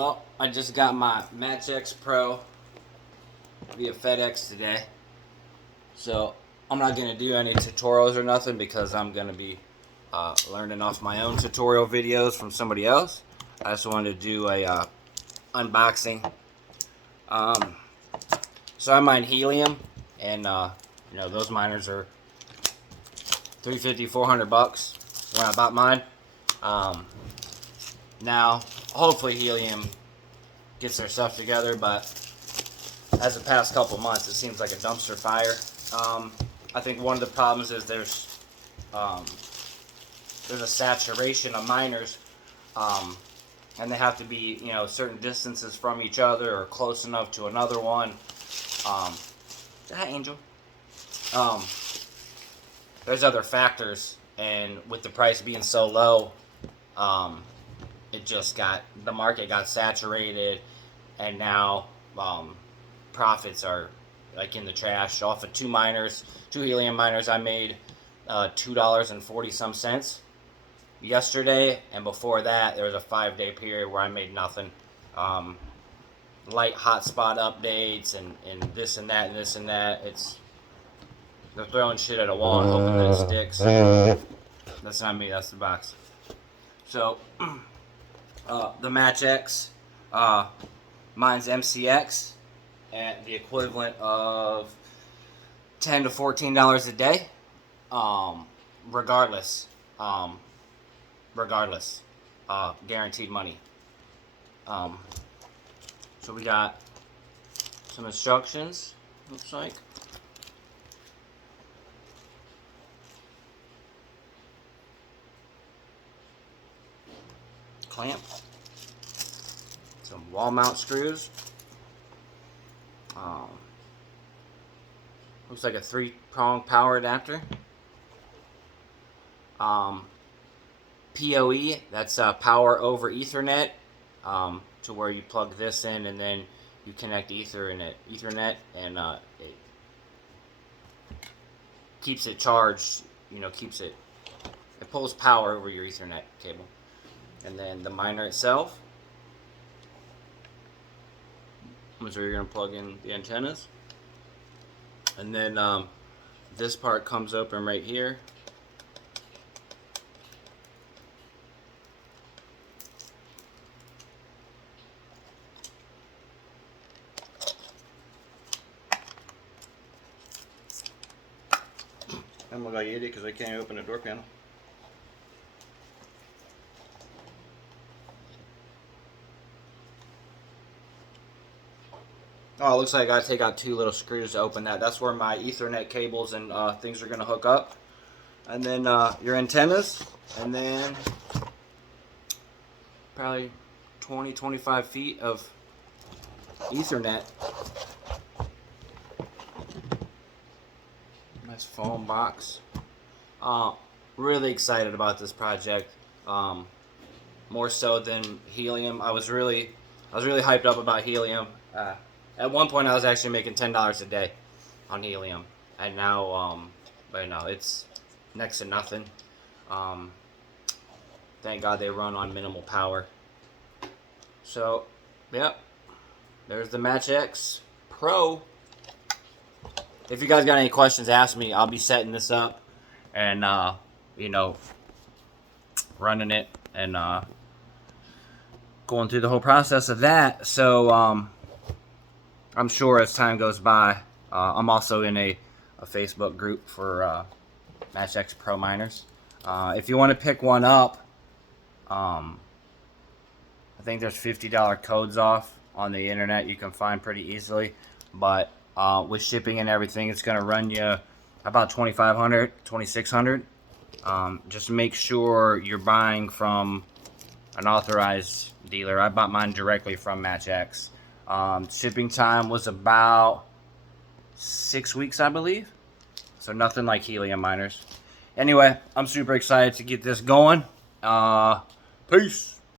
Well, I just got my MatchX Pro via FedEx today. So I'm not going to do any tutorials or nothing because I'm going to be learning off my own tutorial videos from somebody else. I just wanted to do a unboxing. So I mine helium, and those miners are $350, $400 when I bought mine. Now, hopefully helium gets their stuff together, but as the past couple months, it seems like a dumpster fire. I think one of the problems is there's a saturation of miners, and they have to be, certain distances from each other or close enough to another one. Hi, Angel. There's other factors, and with the price being so low, the market got saturated, and now profits are like in the trash. Off of two helium miners, I made $2.40 some cents yesterday, and before that there was a 5-day period where I made nothing. Light hotspot updates and this and that and this and that. They're throwing shit at a wall and hoping that it sticks. That's not me, that's the box. So the MatchX, mine's MCX at the equivalent of $10 to $14 a day. Regardless, guaranteed money. So we got some instructions, looks like. Clamp. Some wall mount screws. Looks like a 3-prong power adapter. PoE, that's power over Ethernet, to where you plug this in and then you connect Ethernet, and it keeps it charged. It pulls power over your Ethernet cable. And then the miner itself, is where you're going to plug in the antennas. And then this part comes open right here. I'm gonna go get it because I can't open the door panel. Oh, it looks like I gotta take out 2 little screws to open that. That's where my Ethernet cables and things are gonna hook up. And then your antennas, and then probably 20-25 feet of Ethernet. Nice foam box. Really excited about this project. More so than helium. I was really hyped up about helium. At one point, I was actually making $10 a day on helium, and now, but no, it's next to nothing. Thank God they run on minimal power. So, yep, there's the MatchX Pro. If you guys got any questions, ask me. I'll be setting this up and running it and going through the whole process of that. So I'm sure as time goes by, I'm also in a Facebook group for MatchX Pro miners. If you want to pick one up, I think there's $50 codes off on the internet you can find pretty easily, but with shipping and everything, it's going to run you about $2,500, $2,600. Just make sure you're buying from an authorized dealer. I bought mine directly from MatchX. Shipping time was about 6 weeks, I believe. So nothing like helium miners. Anyway, I'm super excited to get this going. Peace.